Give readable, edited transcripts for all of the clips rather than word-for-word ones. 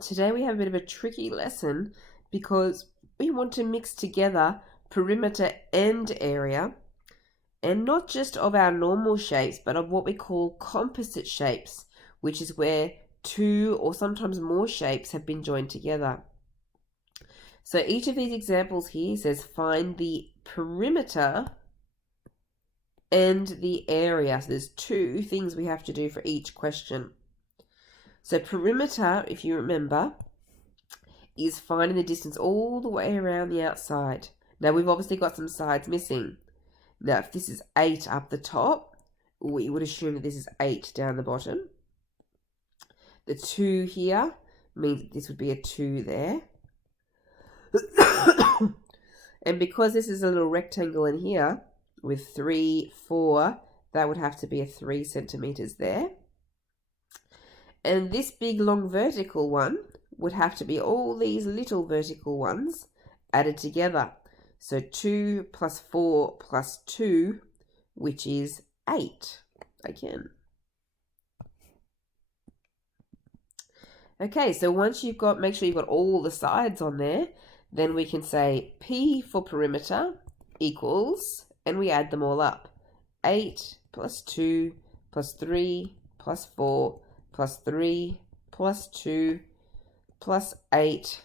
Today we have a bit of a tricky lesson because we want to mix together perimeter and area, and not just of our normal shapes, but of what we call composite shapes, which is where two or sometimes more shapes have been joined together. So each of these examples here says find the perimeter and the area. So there's two things we have to do for each question. So perimeter, if you remember, is finding the distance all the way around the outside. Now we've obviously got some sides missing. Now if this is 8 up the top, we would assume that this is 8 down the bottom. The 2 here means that this would be a 2 there. And because this is a little rectangle in here with 3, 4, that would have to be a 3 centimeters there. And this big long vertical one would have to be all these little vertical ones added together. So 2 plus 4 plus 2, which is 8 again. Okay, so once you've got, make sure you've got all the sides on there, then we can say P for perimeter equals, and we add them all up. 8 plus 2 plus 3 plus 4 plus 3 plus 2 plus 8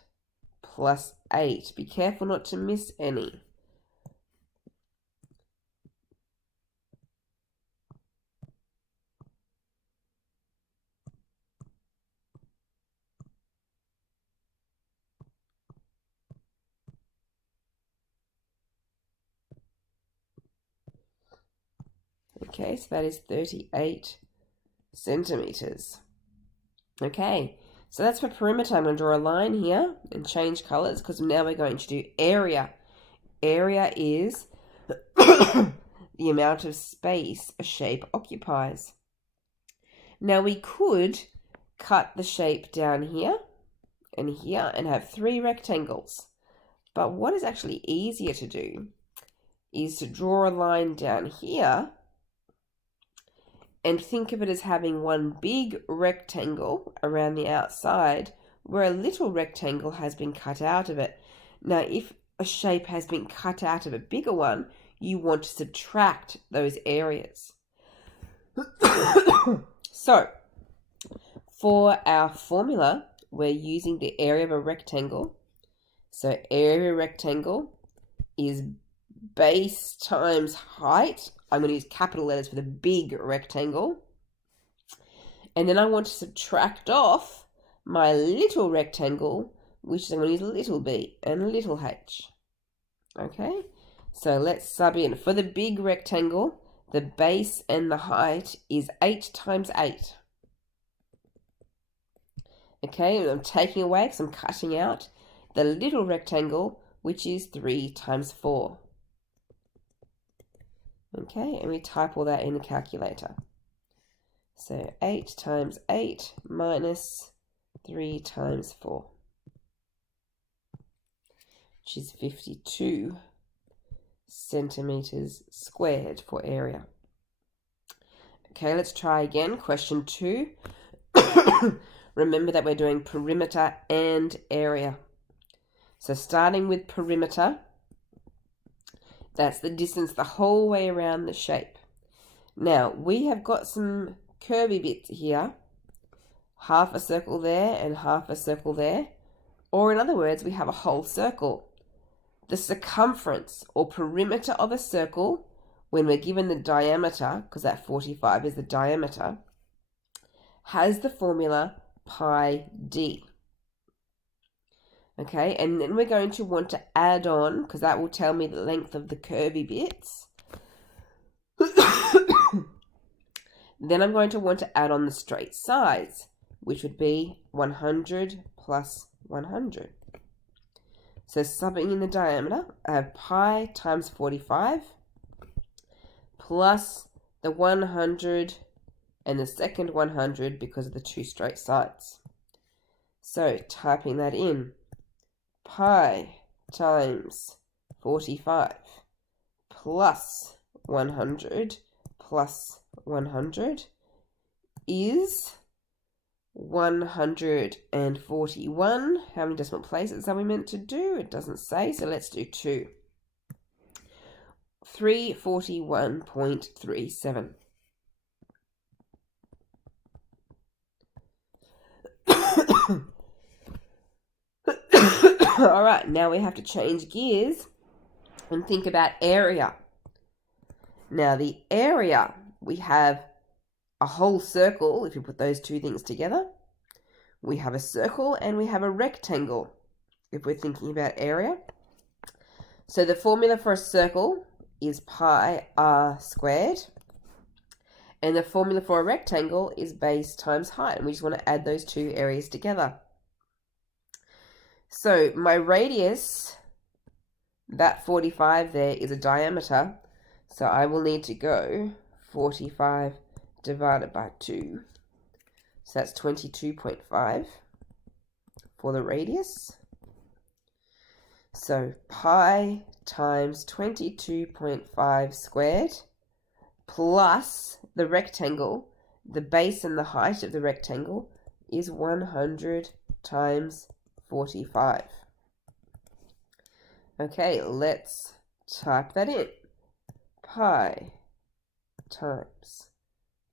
plus 8. Be careful not to miss any. Okay, so that is 38 centimeters. Okay, so that's for perimeter. I'm going to draw a line here and change colors because now we're going to do area. Area is the amount of space a shape occupies. Now we could cut the shape down here and have 3 rectangles. But what is actually easier to do is to draw a line down here and think of it as having one big rectangle around the outside where a little rectangle has been cut out of it. Now, if a shape has been cut out of a bigger one, you want to subtract those areas. So, for our formula, we're using the area of a rectangle. So, area of a rectangle is base times height. I'm going to use capital letters for the big rectangle. And then I want to subtract off my little rectangle, which is I'm going to use little b and little h. Okay, so let's sub in. For the big rectangle, the base and the height is 8 times 8. Okay, and I'm taking away because I'm cutting out the little rectangle, which is 3 times 4. Okay, and we type all that in the calculator. So 8 times 8 minus 3 times 4, which is 52 centimeters squared for area. Okay, let's try again. Question 2. Remember that we're doing perimeter and area. So starting with perimeter, that's the distance the whole way around the shape. Now, we have got some curvy bits here. Half a circle there and half a circle there. Or in other words, we have a whole circle. The circumference or perimeter of a circle, when we're given the diameter, because that 45 is the diameter, has the formula pi d. Okay, and then we're going to want to add on, because that will tell me the length of the curvy bits. Then I'm going to want to add on the straight sides, which would be 100 plus 100. So subbing in the diameter, I have pi times 45 plus the 100 and the second 100 because of the 2 straight sides. So typing that in, pi times 45 plus 100 plus 100 is 141. How many decimal places are we meant to do? It doesn't say, so let's do 2. 341.37. All right, now we have to change gears and think about area. Now the area, we have a whole circle. If you put those two things together, we have a circle and we have a rectangle if we're thinking about area. So the formula for a circle is pi r squared, and the formula for a rectangle is base times height, and we just want to add those two areas together. So my radius, that 45 there, is a diameter, so I will need to go 45 divided by 2. So that's 22.5 for the radius. So pi times 22.5 squared plus the rectangle, the base and the height of the rectangle is 100 times 45. Okay, let's type that in. Pi times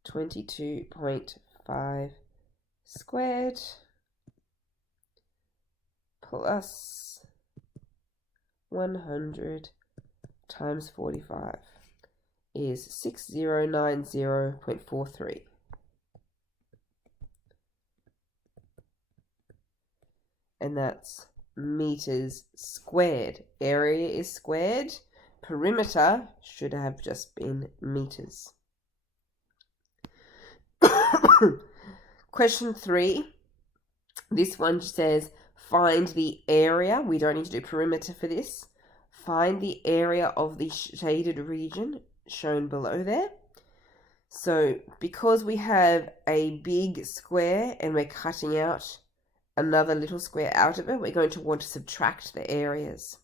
22.5 squared plus 100 times 45 is 6090.43. And that's meters squared. Area is squared. Perimeter should have just been meters. Question 3. This one says, find the area. We don't need to do perimeter for this. Find the area of the shaded region shown below there. So because we have a big square and we're cutting out another little square out of it, we're going to want to subtract the areas.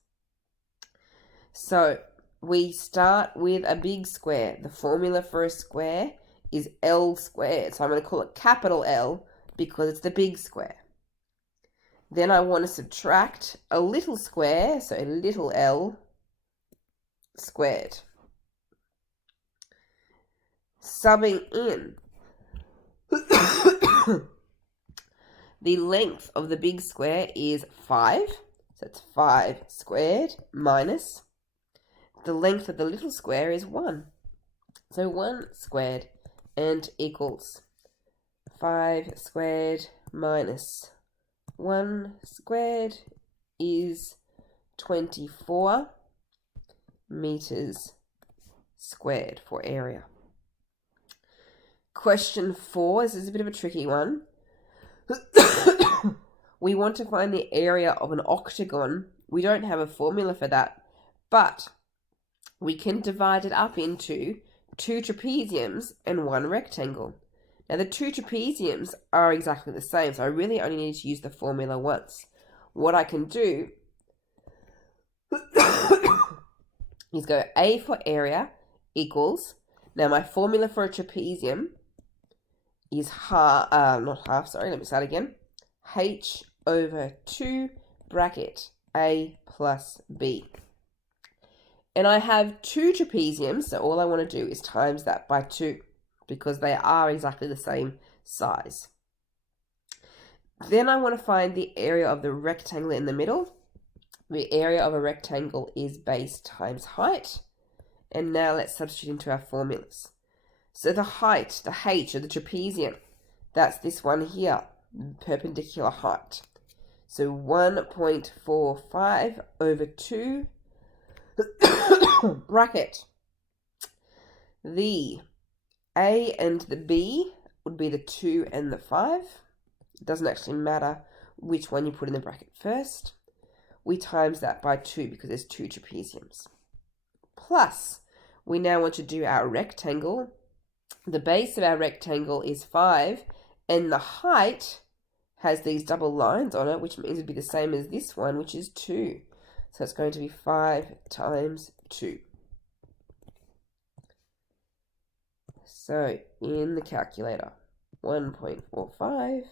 So we start with a big square. The formula for a square is L squared. So I'm going to call it capital L because it's the big square. Then I want to subtract a little square, so a little L squared. Subbing in the length of the big square is 5, so it's 5 squared minus the length of the little square is 1. So 1 squared and equals 5 squared minus 1 squared is 24 meters squared for area. Question 4, this is a bit of a tricky one. We want to find the area of an octagon. We don't have a formula for that, but we can divide it up into 2 trapeziums and 1 rectangle. Now the 2 trapeziums are exactly the same, so I really only need to use the formula once. What I can do is go A for area equals, now my formula for a trapezium is H over 2 bracket A plus B. And I have 2 trapeziums, so all I want to do is times that by 2 because they are exactly the same size. Then I want to find the area of the rectangle in the middle. The area of a rectangle is base times height. And now let's substitute into our formulas. So the height, the H of the trapezium, that's this one here, perpendicular height. So 1.45 over 2 bracket. The A and the B would be the 2 and the 5. It doesn't actually matter which one you put in the bracket first. We times that by 2 because there's 2 trapeziums. Plus, we now want to do our rectangle. The base of our rectangle is 5, and the height has these double lines on it, which means it'd be the same as this one, which is 2. So it's going to be 5 times 2. So in the calculator, 1.45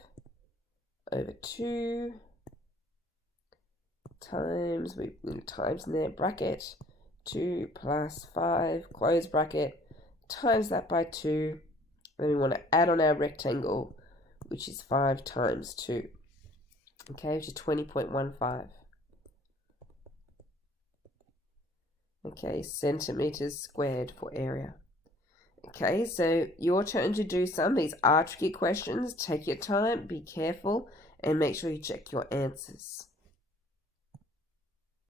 over 2 times, we times in there, bracket, 2 plus 5, close bracket, times that by 2. Then we want to add on our rectangle, which is 5 times 2. Okay, which is 20.15. Okay, centimeters squared for area. Okay, so your turn to do some. These are tricky questions. Take your time, be careful, and make sure you check your answers.